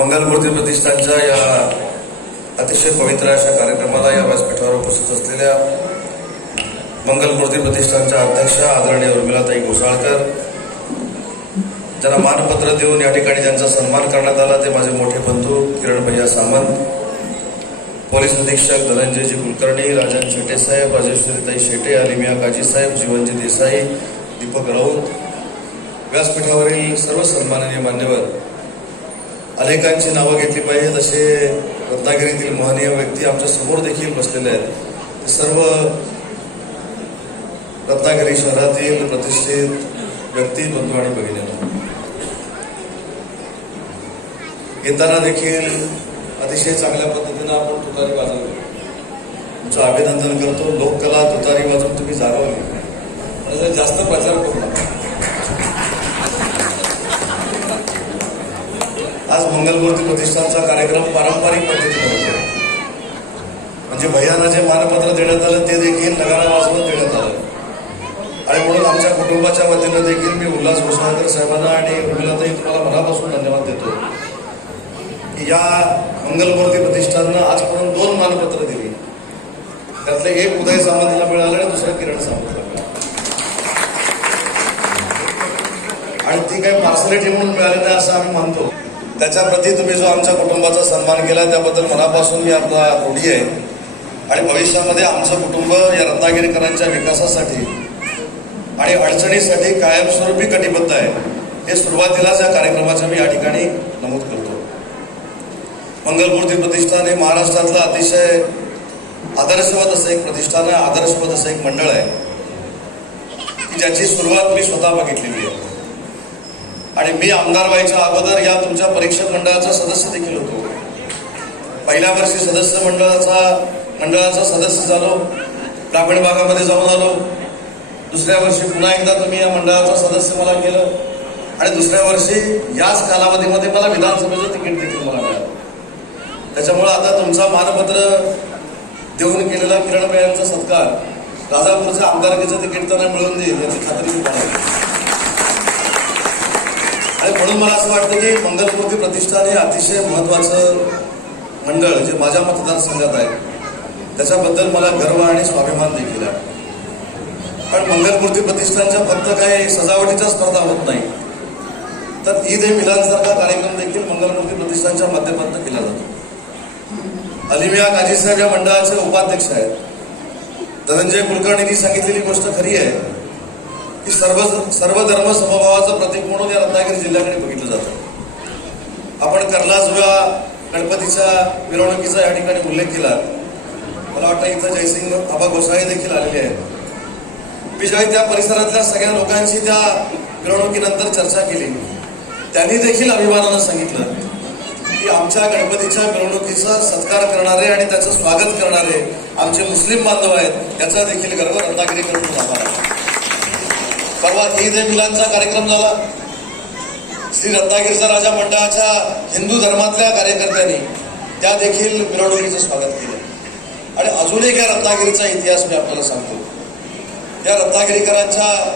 मंगलमूर्ती प्रतिष्ठानच्या या अतिशय पवित्र अशा कार्यक्रमाला या व्यासपीठावर उपस्थित असलेल्या मंगलमूर्ती प्रतिष्ठानच्या अध्यक्ष आदरणीय उर्मिलाताई घोसाळकर ज्यांना मानपत्र देऊन या ठिकाणी ज्यांचा सन्मान करण्यात आला ते माझे मोठे बंधू किरण भैया सामंत पोलीस अधीक्षक धनंजयजी कुलकर्णी राजन शेटे साहेब राजेश्वरीताई शेटे अलिमिया काजी साहेब जीवनजी देसाई दीपक राऊत. व्यासपीठावरील सर्व सन्माननीय मान्यवर अनेकांची नावं घेतली पाहिजेत असे रत्नागिरीतील महनीय व्यक्ती आमच्यासमोर देखील बसलेले आहेत. ते सर्व रत्नागिरी शहरातील प्रतिष्ठित व्यक्ती बंधू आणि भगिनी येताना देखील अतिशय चांगल्या पद्धतीनं आपण तुतारी वाजवली. तुमचं अभिनंदन करतो. लोककला तुतारी वाजवून तुम्ही जागवली जास्त प्रचार करू आज मंगलमूर्ती प्रतिष्ठानचा कार्यक्रम पारंपरिक पद्धतीने होतो म्हणजे भैयाना जे मानपत्र देण्यात आलं ते देखील नगारा वाजवत देण्यात आलं. आणि म्हणून आमच्या कुटुंबाच्या वतीनं देखील मी उल्हास घोषणाकर साहेबांना आणि उर्मिलाताई तुम्हाला मनापासून धन्यवाद देतो की या मंगलमूर्ती प्रतिष्ठाननं आजपर्यंत दोन मानपत्र दिली. त्यातले एक उदय सामंतला मिळालं आणि दुसरं किरण सामंतला मिळालं. आणि ती काही पार्सलिटी म्हणून मिळाली नाही असं आम्ही मानतो त्याच्याप्रती तुम्ही जो आमच्या कुटुंबाचा सन्मान केला त्याबद्दल मनापासून मी आपला रूढी आहे. आणि भविष्यामध्ये आमचं कुटुंब या रत्नागिरीकरांच्या विकासासाठी आणि अडचणीसाठी कायमस्वरूपी कटिबद्ध आहे. हे सुरुवातीलाच या कार्यक्रमाच्या मी या ठिकाणी नमूद करतो. मंगलमूर्ती प्रतिष्ठान हे महाराष्ट्रातलं अतिशय आदर्शवत असं एक प्रतिष्ठान आहे आदर्शवत असं एक मंडळ आहे. की ज्याची सुरुवात मी स्वतः बघितलेली आहे. आणि मी आमदार व्हायच्या अगोदर या तुमच्या परीक्षक मंडळाचा सदस्य देखील होतो. पहिल्या वर्षी सदस्य मंडळाचा मंडळाचा सदस्य झालो. ग्रामीण भागामध्ये जाऊन आलो. दुसऱ्या वर्षी पुन्हा एकदा तुम्ही या मंडळाचा सदस्य मला केलं. आणि दुसऱ्या वर्षी याच कालावधीमध्ये मला विधानसभेचं तिकीट देखील मला मिळालं. त्याच्यामुळे आता तुमचा मानपत्र देऊन केलेला किरण यांचा सत्कार राजापूरच्या आमदारकीचं तिकीट त्यांना मिळवून देईल याची खात्री मी आणि म्हणून मला असं वाटतं की मंगलमूर्ती प्रतिष्ठान हे अतिशय महत्वाचं मंडळ जे माझ्या मतदारसंघात आहे. त्याच्याबद्दल मला गर्व आणि स्वाभिमान देखील आहे. पण मंगलमूर्ती प्रतिष्ठानच्या फक्त काही सजावटीच्या स्पर्धा होत नाही. तर ईद ए मिलानसारखा कार्यक्रम देखील मंगलमूर्ती प्रतिष्ठानच्या माध्यमातून केला जातो. अलिमिया काजीसाहेब या मंडळाचे उपाध्यक्ष आहेत. धनंजय कुलकर्णींनी सांगितलेली गोष्ट खरी आहे. की सर्व सर्व धर्म समभावाचं प्रतीक म्हणून या रत्नागिरी जिल्ह्याकडे बघितलं जातं. आपण कर्लाजुळा गणपतीच्या मिरवणुकीचा या ठिकाणी उल्लेख केला. मला वाटतं इथं जयसिंग आबा गोसाळे देखील आलेले आहेत. मी ज्यावेळी त्या परिसरातल्या सगळ्या लोकांशी त्या मिरवणुकीनंतर चर्चा केली. त्यांनी देखील अभिमानानं सांगितलं की आमच्या गणपतीच्या मिरवणुकीचा सत्कार करणारे आणि त्याचं स्वागत करणारे आमचे मुस्लिम बांधव आहेत याचा देखील गर्व रत्नागिरी करून आहे. परवा ईद ए मिलानचा कार्यक्रम झाला. श्री रत्नागिरीचा राजा मंडळाच्या हिंदू धर्मातल्या कार्यकर्त्यांनी त्या देखील मिरवणुकीचं स्वागत केलं. आणि अजून एक या रत्नागिरीचा इतिहास मी आपल्याला सांगतो. या रत्नागिरीकरांच्या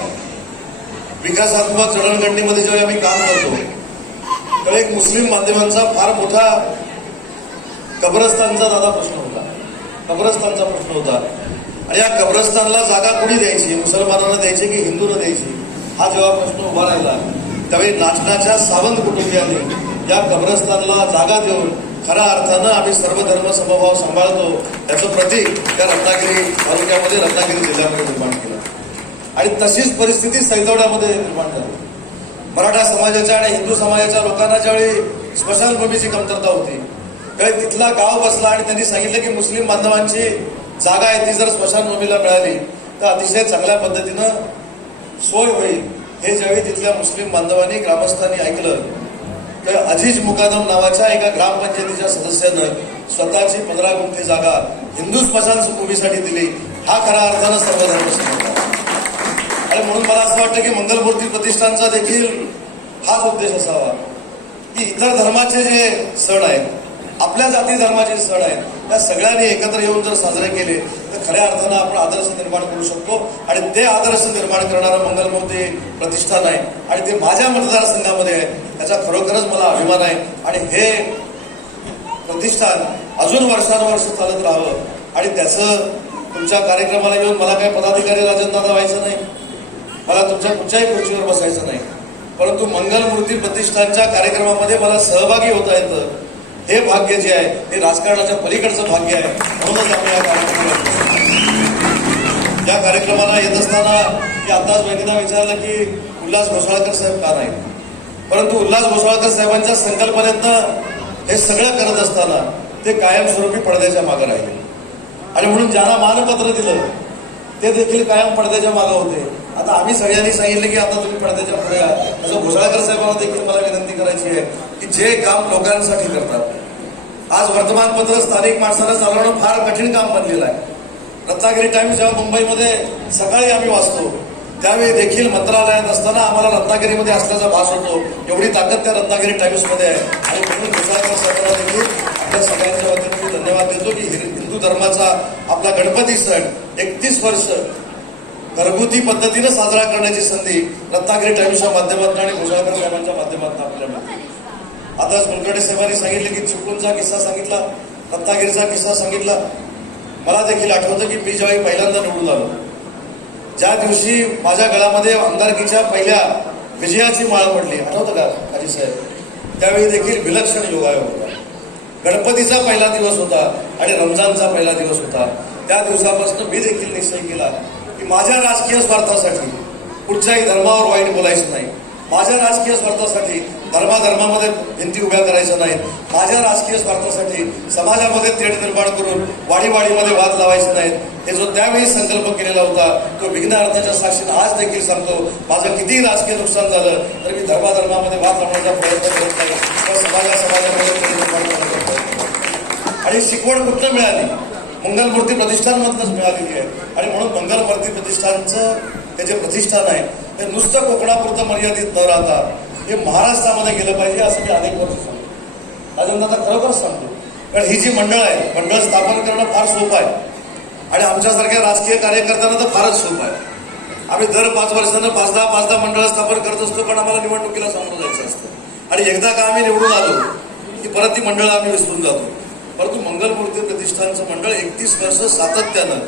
विकासात्मक जडणघडणीमध्ये जेव्हा आम्ही काम करतो तेव्हा एक मुस्लिम माध्यमांचा फार मोठा कब्रस्तानचा दादा प्रश्न होता. कब्रस्तानचा प्रश्न होता. आणि या कब्रस्तानला जागा कोणी द्यायची? मुसलमानांना द्यायची की हिंदूंना द्यायची? हा जेव्हा प्रश्न उभा राहिला. त्यावेळी नाचण्याच्या सावंत कुटुंबियांनी या कब्रस्तानला जागा देऊन खऱ्या अर्थानं आम्ही सर्व धर्म समभाव सांभाळतो. याचं प्रतीक त्या रत्नागिरी तालुक्यामध्ये रत्नागिरी जिल्ह्यामध्ये निर्माण केलं. आणि तशीच परिस्थिती सैतवड्यामध्ये निर्माण झाली. मराठा समाजाच्या आणि हिंदू समाजाच्या लोकांना ज्यावेळी स्मशानभूमीची कमतरता होती त्यावेळी तिथला गाव बसला आणि त्यांनी सांगितलं की मुस्लिम बांधवांची जागा आहे ती जर स्मशानभूमीला मिळाली तर अतिशय चांगल्या पद्धतीनं सोय होईल. हे ज्यावेळी तिथल्या मुस्लिम बांधवांनी ग्रामस्थांनी ऐकलं तर अजीज मुकादम नावाच्या एका ग्रामपंचायतीच्या सदस्यानं स्वतःची पंधरा गुंठे जागा हिंदू स्मशानभूमीसाठी दिली. हा खऱ्या अर्थानं सर्वधर्म समजला. आणि म्हणून मला असं वाटतं की मंगलमूर्ती प्रतिष्ठानचा देखील हाच उद्देश असावा. की इतर धर्माचे जे सण आहेत आपल्या जाती धर्माचे सण आहेत या सगळ्यांनी एकत्र येऊन जर साजरे केले तर खऱ्या अर्थानं आपण आदर्श निर्माण करू शकतो आणि ते आदर्श निर्माण करणारं मंगलमूर्ती प्रतिष्ठान आहे आणि ते माझ्या मतदारसंघामध्ये आहे. त्याचा खरोखरच मला अभिमान आहे. आणि हे प्रतिष्ठान अजून वर्षानुवर्ष चालत राहावं. आणि त्याचं तुमच्या कार्यक्रमाला येऊन मला काही पदाधिकारी राजनदादा व्हायचं नाही. मला तुमच्या कुठच्याही खुर्चीवर बसायचं नाही. परंतु मंगलमूर्ती प्रतिष्ठानच्या कार्यक्रमामध्ये मला सहभागी होता येतं. हे भाग्य जे आहे हे राजकारणाच्या पलीकडचं भाग्य आहे म्हणूनच आम्ही या कार्यक्रमाला या कार्यक्रमाला येत असताना की आताच वैदिना विचारलं की उल्हास घोसाळकर साहेब का नाही परंतु उल्हास घोसाळकर साहेबांच्या संकल्पनेतनं हे सगळं करत असताना ते कायमस्वरूपी पडद्याच्या मागे राहिले. आणि म्हणून ज्यांना मानपत्र दिलं ते देखील कायम पडद्याच्या मागे होते. आता आम्ही सगळ्यांनी सांगितलं की आता तुम्ही पडद्याच्या पुढे या. तसं घोसाळकर साहेबांना देखील मला विनंती करायची आहे की जे काम लोकांसाठी करतात. आज वर्तमानपत्र स्थानिक माणसाला चालवणं फार कठीण काम बनलेलं आहे. रत्नागिरी टाइम्स जेव्हा मुंबईमध्ये सकाळी आम्ही वाचतो त्यावेळी देखील मंत्रालयात असताना आम्हाला रत्नागिरीमध्ये असल्याचा भास होतो. एवढी ताकद त्या रत्नागिरी टाइम्समध्ये आहे. आणि म्हणून घोसाळकर साहेबांना देखील आपल्या सगळ्यांच्या वतीने मी धन्यवाद देतो की हिंदू धर्माचा आपला गणपती सण एकतीस वर्ष घरगुती पद्धतीनं साजरा करण्याची संधी रत्नागिरी टाईम्सच्या माध्यमातून आणि घोसाळकर साहेबांच्या माध्यमातून आपल्याला मिळते. आताच कुलकर्णी साहेबांनी सांगितले की चुकूनचा किस्सा सांगितला रत्नागिरीचा किस्सा सांगितला. मला देखील आठवतं की मी ज्यावेळी पहिल्यांदा निवडून आलो ज्या दिवशी माझ्या गळामध्ये आमदारकीच्या पहिल्या विजयाची माळ पडली आठवतं का काजी साहेब? त्यावेळी देखील विलक्षण योगायोग होता. गणपतीचा पहिला दिवस होता आणि रमजानचा पहिला दिवस होता. त्या दिवसापासून मी देखील निश्चय केला की माझ्या राजकीय स्वार्थासाठी कुठच्याही धर्मावर वाईट बोलायचं नाही. माझ्या राजकीय स्वार्थासाठी धर्माधर्मामध्ये भिंती उभ्या करायच्या नाहीत. माझ्या राजकीय स्वार्थासाठी समाजामध्ये तेढ निर्माण करून वाडीवाडीमध्ये वाद लावायचे नाहीत. हे जो त्यावेळी संकल्प केलेला होता तो विघ्न अर्थाच्या साक्षीने आज देखील सांगतो माझं कितीही राजकीय नुकसान झालं तर मी धर्माधर्मामध्ये वाद लावण्याचा प्रयत्न करत नाही. तर समाजा समाजामध्ये आणि शिकवण कुठलं मिळाली? मंगलमूर्ती प्रतिष्ठानमधनच मिळालेली आहे. आणि म्हणून मंगलमूर्ती प्रतिष्ठानचं हे जे प्रतिष्ठान आहे ते नुसतं कोकणापुरतं मर्यादित न राहता हे महाराष्ट्रामध्ये गेलं पाहिजे असं मी अनेक वर्ष सांगतो. अजून खरोखरच सांगतो. कारण ही जी मंडळ आहे मंडळ स्थापन करणं फार सोपं आहे. आणि आमच्यासारख्या राजकीय कार्यकर्त्यांना तर फारच सोपं आहे. आम्ही दर पाच वर्षानं पाच दहा पाच दहा मंडळ स्थापन करत असतो पण आम्हाला निवडणुकीला सामोरं जायचं असतं. आणि एकदा का आम्ही निवडून आलो की परत ती मंडळं आम्ही विसरून जातो. परंतु मंगलमूर्ती प्रतिष्ठानचं मंडळ एकतीस वर्ष सातत्यानं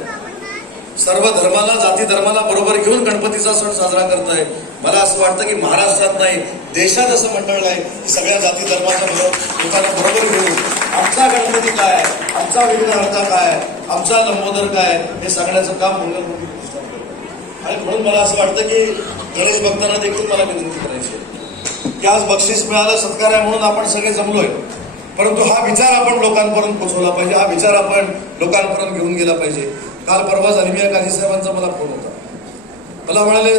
सर्व धर्माला जाती धर्माला बरोबर घेऊन गणपतीचा सण साजरा करत आहे मला असं वाटतं की महाराष्ट्रात नाही देशात असं मंडळ आहे की सगळ्या जाती धर्माच्या बरोबर लोकांना बरोबर घेऊन आमचा गणपती काय आहे? आमचा विघ्नहर्ता काय आहे? आमचा लंबोदर काय आहे? हे सांगण्याचं काम मंगलमूर्ती प्रतिष्ठान करतं आणि म्हणून मला असं वाटतं की गणेश भक्तांना देखील मला विनंती करायची आहे. की आज बक्षीस मिळालं सत्कार आहे म्हणून आपण सगळे जमलोय. परंतु हा विचार आपण लोकांपर्यंत पोहोचवला पाहिजे. हा विचार आपण लोकांपर्यंत घेऊन गेला पाहिजे. काल परवा अलिमिया काझी साहेबांचा मला फोन होता. मला म्हणाले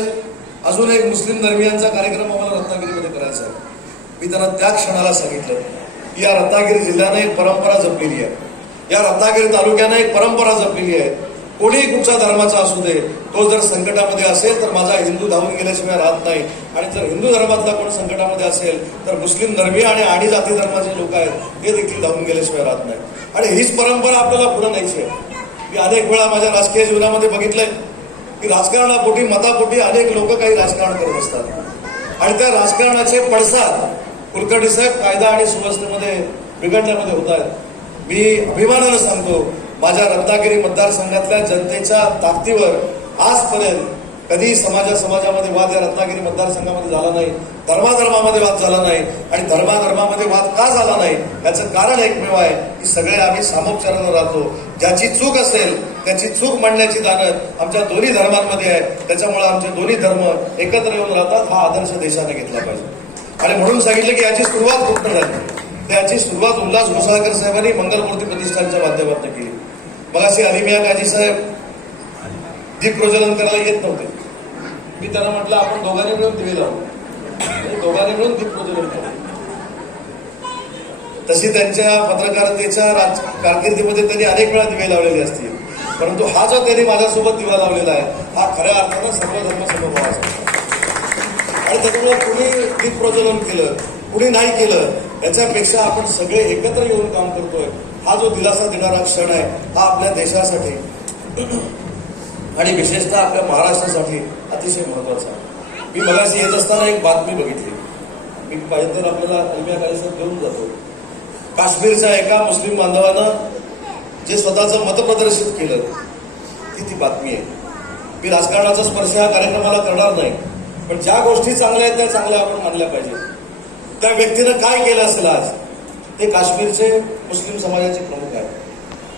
अजून एक मुस्लिम धर्मियांचा कार्यक्रम आम्हाला रत्नागिरीमध्ये करायचा आहे. मी त्यांना त्या क्षणाला सांगितलं की या रत्नागिरी जिल्ह्यानं एक परंपरा जपलेली आहे. या रत्नागिरी तालुक्यानं एक परंपरा जपलेली आहे. कोणीही कुठच्या धर्माचा असू दे तो जर संकटामध्ये असेल तर माझा हिंदू धावून गेल्याशिवाय राहत नाही. आणि जर हिंदू धर्मातला कोण संकटामध्ये असेल तर मुस्लिम धर्मीय आणि आणि जाती धर्माचे लोक आहेत हे देखील धावून गेल्याशिवाय राहत नाही. आणि हीच परंपरा आपल्याला पुढे न्यायची आहे. मी अनेक वेळा माझ्या राजकीय जीवनामध्ये बघितलंय की राजकारणापोटी मतापोटी अनेक लोक काही राजकारण करत असतात. आणि त्या राजकारणाचे पडसाद कुलकर्णी साहेब कायदा आणि सुव्यवस्थेमध्ये बिघडण्यामध्ये होत आहेत. मी अभिमानानं सांगतो माझ्या रत्नागिरी मतदारसंघातल्या जनतेच्या ताकदीवर आजपर्यंत कधी समाजा समाजामध्ये वाद या रत्नागिरी मतदारसंघामध्ये झाला नाही. धर्माधर्मामध्ये वाद झाला नाही. आणि धर्माधर्मामध्ये वाद का झाला नाही? याचं कारण एकमेव आहे की सगळे आम्ही सामोपचारानं राहतो. ज्याची चूक असेल त्याची चूक मांडण्याची दानत आमच्या दोन्ही धर्मांमध्ये आहे. त्याच्यामुळे आमचे दोन्ही धर्म एकत्र येऊन राहतात हा आदर्श देशाने घेतला पाहिजे. आणि म्हणून सांगितलं की याची सुरुवात कुठं झाली? त्याची सुरुवात उल्हास घोसाळकर साहेबांनी मंगलमूर्ती प्रतिष्ठानच्या माध्यमातून केली. मग असे अलिमिया काजी साहेब. दीप प्रज्वलन करायला येत नव्हते. मी त्यांना म्हटलं आपण दोघांनी मिळून दिवे लावू. दोघांनी मिळून दीप प्रज्वलन करू. तशी त्यांच्या पत्रकारितेच्या राज कारकिर्दीमध्ये त्यांनी अनेक वेळा दिवे लावलेले असतील. परंतु हा जो त्यांनी माझ्यासोबत दिवा लावलेला आहे हा खऱ्या अर्थानं सर्व धर्म असतो. आणि त्याच्यामुळे कुणी दीप प्रज्वलन केलं कुणी नाही केलं याच्यापेक्षा आपण सगळे एकत्र येऊन काम करतोय. हा जो दिलासा देणारा क्षण आहे हा आपल्या देशासाठी आणि विशेषतः आपल्या महाराष्ट्रासाठी अतिशय महत्त्वाचा आहे. मी मगाशी येत असताना एक बातमी बघितली. मी पाहिजे तर आपल्याला अल्म्या काळेसर घेऊन जातो. काश्मीरच्या एका मुस्लिम बांधवानं जे स्वतःचं मत प्रदर्शित केलं ती ती बातमी आहे. मी राजकारणाचा स्पर्श हा कार्यक्रमाला करणार नाही पण ज्या गोष्टी चांगल्या आहेत त्या चांगल्या आपण मानल्या पाहिजे त्या व्यक्तीनं काय केलं असेल आज? ते काश्मीरचे मुस्लिम समाजाचे प्रमुख आहेत.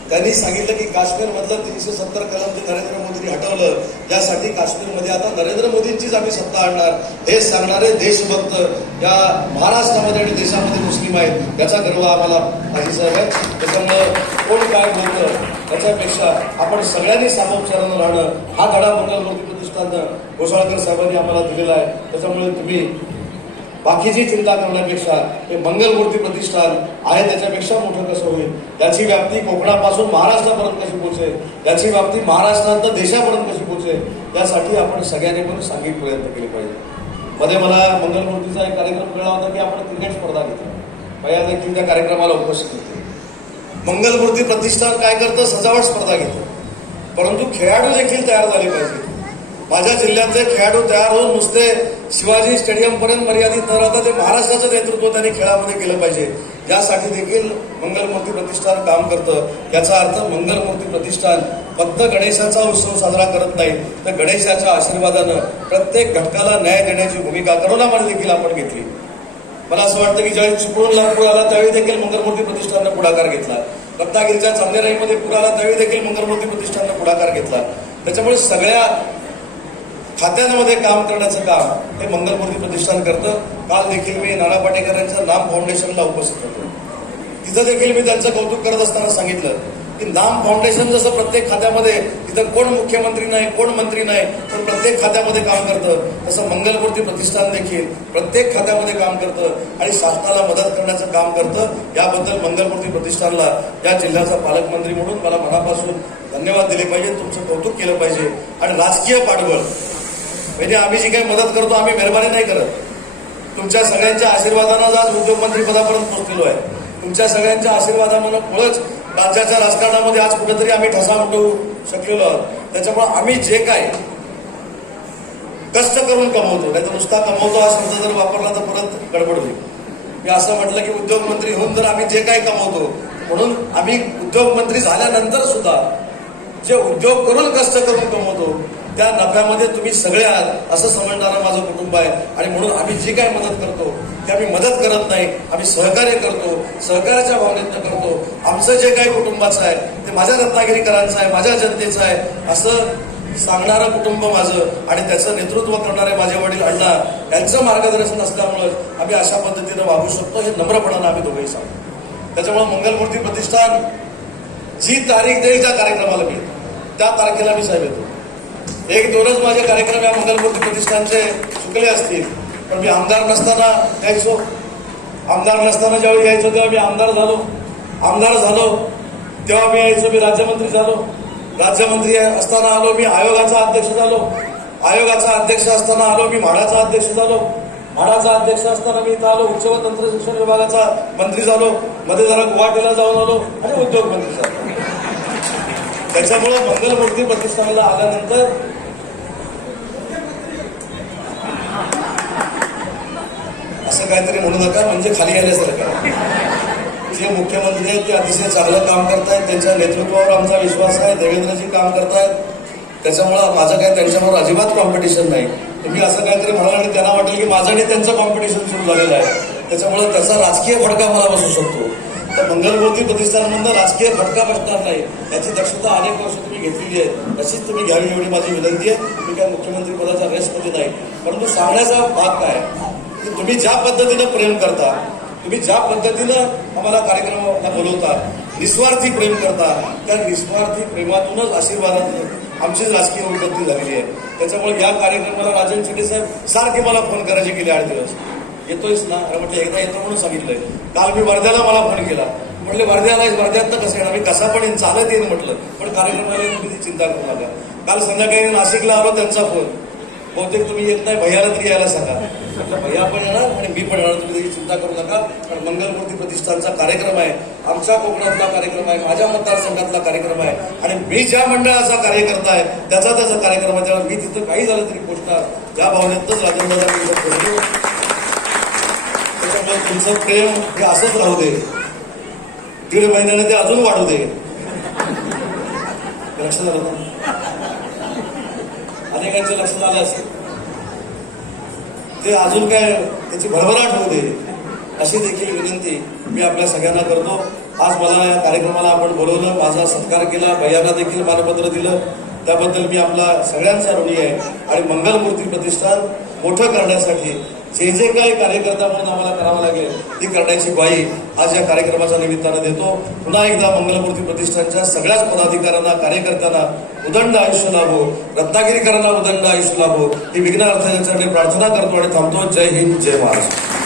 त्यांनी सांगितलं की काश्मीरमधलं तीनशे सत्तर कलम जे नरेंद्र मोदींनी हटवलं त्यासाठी काश्मीरमध्ये आता नरेंद्र मोदींचीच आम्ही सत्ता आणणार. हे सांगणारे देशभक्त या महाराष्ट्रामध्ये आणि देशामध्ये मुस्लिम आहेत याचा गर्व आम्हाला पाहिजे साहेब आहे. त्याच्यामुळं कोण काय बोलतं त्याच्यापेक्षा आपण सगळ्यांनी सामोपचारानं राहणं हा धडा मंगलमूर्ती प्रतिष्ठानं घोसाळकर साहेबांनी आम्हाला दिलेला आहे. त्याच्यामुळे तुम्ही बाकीची चिंता करण्यापेक्षा हे मंगलमूर्ती प्रतिष्ठान आहे त्याच्यापेक्षा मोठं कसं होईल? त्याची व्याप्ती कोकणापासून महाराष्ट्रापर्यंत कशी पोहोचेल? त्याची व्याप्ती महाराष्ट्रात देशापर्यंत कशी पोहोचेल? यासाठी आपण सगळ्यांनी पण सांघिक प्रयत्न केले पाहिजे. मध्ये मला मंगलमूर्तीचा एक कार्यक्रम कळला होता की आपण क्रिकेट स्पर्धा घेतली. भैया देखील त्या कार्यक्रमाला उपस्थित होते. मंगलमूर्ती प्रतिष्ठान काय करतं? सजावट स्पर्धा घेतं. परंतु खेळाडू देखील तयार झाले पाहिजे माझ्या जिल्ह्यातले खेळाडू तयार होऊन नुसते शिवाजी स्टेडियम पर्यंत मर्यादित न राहता ते महाराष्ट्राचं नेतृत्व त्यांनी खेळामध्ये केलं पाहिजे. यासाठी देखील मंगलमूर्ती प्रतिष्ठान काम करतं. याचा अर्थ मंगलमूर्ती प्रतिष्ठान फक्त गणेशाचा उत्सव साजरा करत नाही तर गणेशाच्या आशीर्वादानं प्रत्येक घटकाला न्याय देण्याची भूमिका करोनामध्ये देखील आपण घेतली. मला असं वाटतं की ज्यावेळी चिपळूण पूर आला त्यावेळी देखील मंगलमूर्ती प्रतिष्ठाननं पुढाकार घेतला. रत्नागिरीच्या चांदेराईमध्ये पूर आला त्यावेळी देखील मंगलमूर्ती प्रतिष्ठाननं पुढाकार घेतला. त्याच्यामुळे सगळ्या खात्यांमध्ये काम करण्याचं काम हे मंगलमूर्ती प्रतिष्ठान करतं. काल देखील मी नाना पाटेकरांच्या नाम फाउंडेशनला उपस्थित होतो. तिथं देखील मी त्यांचं कौतुक करत असताना सांगितलं की नाम फाउंडेशन जसं प्रत्येक खात्यामध्ये तिथं कोण मुख्यमंत्री नाही कोण मंत्री नाही पण प्रत्येक खात्यामध्ये काम करतं तसं मंगलमूर्ती प्रतिष्ठान देखील प्रत्येक खात्यामध्ये काम करतं आणि शासनाला मदत करण्याचं काम करतं. याबद्दल मंगलमूर्ती प्रतिष्ठानला या जिल्ह्याचा पालकमंत्री म्हणून मला मनापासून धन्यवाद दिले पाहिजे तुमचं कौतुक केलं पाहिजे. आणि राजकीय पाठबळ म्हणजे आम्ही जी काही मदत करतो आम्ही मेहरबानी नाही करत. तुमच्या सगळ्यांच्या आशीर्वादानं आज उद्योगमंत्री पदापर्यंत पोहोचलेलो आहे. तुमच्या सगळ्यांच्या आशीर्वादामुळेच राज्याच्या राजकारणामध्ये आज कुठेतरी आम्ही ठसा उठवू शकलेलो आहोत. त्याच्यामुळे आम्ही जे काय कष्ट करून कमवतो नाही तर नुसता कमवतो हा शब्द जर वापरला तर परत गडबड होईल. मी असं म्हटलं की उद्योगमंत्री होऊन जर आम्ही जे काही कमवतो म्हणून आम्ही उद्योगमंत्री झाल्यानंतर सुद्धा जे उद्योग करून कष्ट करून कमवतो त्या नफ्यामध्ये तुम्ही सगळे आहात असं समजणारं माझं कुटुंब आहे. आणि म्हणून आम्ही जी काय मदत करतो ते आम्ही मदत करत नाही. आम्ही सहकार्य करतो सहकार्याच्या भावनेतनं करतो. आमचं जे काही कुटुंबाचं आहे ते माझ्या रत्नागिरीकरांचं आहे माझ्या जनतेचं आहे असं सांगणारं कुटुंब माझं आणि त्याचं नेतृत्व करणारे माझे वडील अण्णा यांचं मार्गदर्शन असल्यामुळं आम्ही अशा पद्धतीनं वागू शकतो हे नम्रपणानं आम्ही दोघेही सांगतो. त्याच्यामुळे मंगलमूर्ती प्रतिष्ठान जी तारीख देईल त्या कार्यक्रमाला मी त्या तारखेला मी साहेब येतो. एक दोनच माझे कार्यक्रम या मंगलमूर्ती प्रतिष्ठानचे चुकले असतील. पण मी आमदार नसताना यायचो. आमदार नसताना ज्यावेळी यायचो तेव्हा मी आमदार झालो. आमदार झालो. तेव्हा मी यायचो मी राज्यमंत्री झालो. राज्यमंत्री असताना आलो मी आयोगाचा अध्यक्ष झालो. आयोगाचा अध्यक्ष असताना आलो मी म्हाडाचा अध्यक्ष झालो. म्हाडाचा अध्यक्ष असताना मी इथं आलो उच्च व तंत्र शिक्षण विभागाचा मंत्री झालो. मध्ये जरा गुवाहाटीला जाऊन आलो आणि उद्योग मंत्री झालो. त्याच्यामुळं मंगलमूर्ती प्रतिष्ठानाला आल्यानंतर असं काहीतरी म्हणू नका म्हणजे खाली आल्यासारखं जे मुख्यमंत्री आहेत ते अतिशय चांगलं काम करतायत त्यांच्या नेतृत्वावर आमचा विश्वास आहे देवेंद्रजी काम करतायत. त्याच्यामुळं माझं काय त्यांच्यावर अजिबात कॉम्पिटिशन नाही. तुम्ही असं काहीतरी म्हणाल आणि त्यांना वाटेल की माझं आणि त्यांचं कॉम्पिटिशन सुरू झालेलं आहे. त्याच्यामुळे त्याचा राजकीय फडका मला बसू शकतो. तर मंगलमूर्ती प्रतिष्ठानामधनं राजकीय फटका बसणार नाही. याची दक्षता अनेक वर्ष तुम्ही घेतलेली आहे. तशीच तुम्ही घ्यावी एवढी माझी विनंती आहे. मी काय मुख्यमंत्री पदाचा रेसमध्ये नाही. परंतु सांगण्याचा भाग काय? की तुम्ही ज्या पद्धतीनं प्रेम करता तुम्ही ज्या पद्धतीनं आम्हाला कार्यक्रमाला बोलवता निस्वार्थी प्रेम करता त्या निस्वार्थी प्रेमातूनच आशीर्वादातून आमची राजकीय उन्नती झालेली आहे. त्याच्यामुळे या कार्यक्रमाला राजन शेट्टी साहेब सारखे मला फोन करायचे गेले आठ दिवस. येतोयस ना? अरे म्हटलं एकदा येतो म्हणून सांगितलंय. काल मी वर्ध्याला मला फोन केला. म्हटले वर्ध्याला वर्ध्यात कसं येणार? मी कसा पण येईन चालत येईन म्हटलं. पण कार्यक्रमाला तुम्ही चिंता करू नका. काल संध्याकाळी नाशिकला आलो त्यांचा फोन बहुतेक तुम्ही येत नाही भैयाला तरी यायला सांगा. भैया पण येणार आणि मी पण येणार तुम्ही त्याची चिंता करू नका. कारण मंगलमूर्ती प्रतिष्ठानचा कार्यक्रम आहे. आमच्या कोकणातला कार्यक्रम आहे माझ्या मतदारसंघातला कार्यक्रम आहे. आणि मी ज्या मंडळाचा कार्यकर्ता आहे त्याचा त्याचा कार्यक्रम आहे. त्यामुळे मी तिथं काही झालं तरी पोचणार त्या भावनेतच राजेंद्रला त्याच्यामुळे तुमचं प्रेम हे असंच राहू दे. दीड महिन्याने ते अजून वाढू दे. हे लक्षात आलं त्यांच्या लक्षात आलं असेल ते अजून काय त्याची भरभराट होऊ दे. अशी देखील विनंती मी आपल्या सगळ्यांना करतो. आज मला या कार्यक्रमाला आपण बोलवलं माझा सत्कार केला भैयांना देखील मानपत्र दिलं. त्याबद्दल मी आपला सगळ्यांचा ऋणी आहे आणि मंगलमूर्ती प्रतिष्ठान मोठं करण्यासाठी जे जे काही कार्यकर्ता म्हणून आम्हाला करावं लागेल ती करण्याची ग्वाही आज या कार्यक्रमाच्या निमित्तानं देतो. पुन्हा एकदा मंगलमूर्ती प्रतिष्ठानच्या सगळ्याच पदाधिकाऱ्यांना कार्यकर्त्यांना उदंड आयुष्य लाभो रत्नागिरीकरांना उदंड आयुष्य लाभो. ही विघ्न अर्थांच्यासाठी प्रार्थना करतो आणि थांबतो. जय हिंद जय महाराष्ट्र.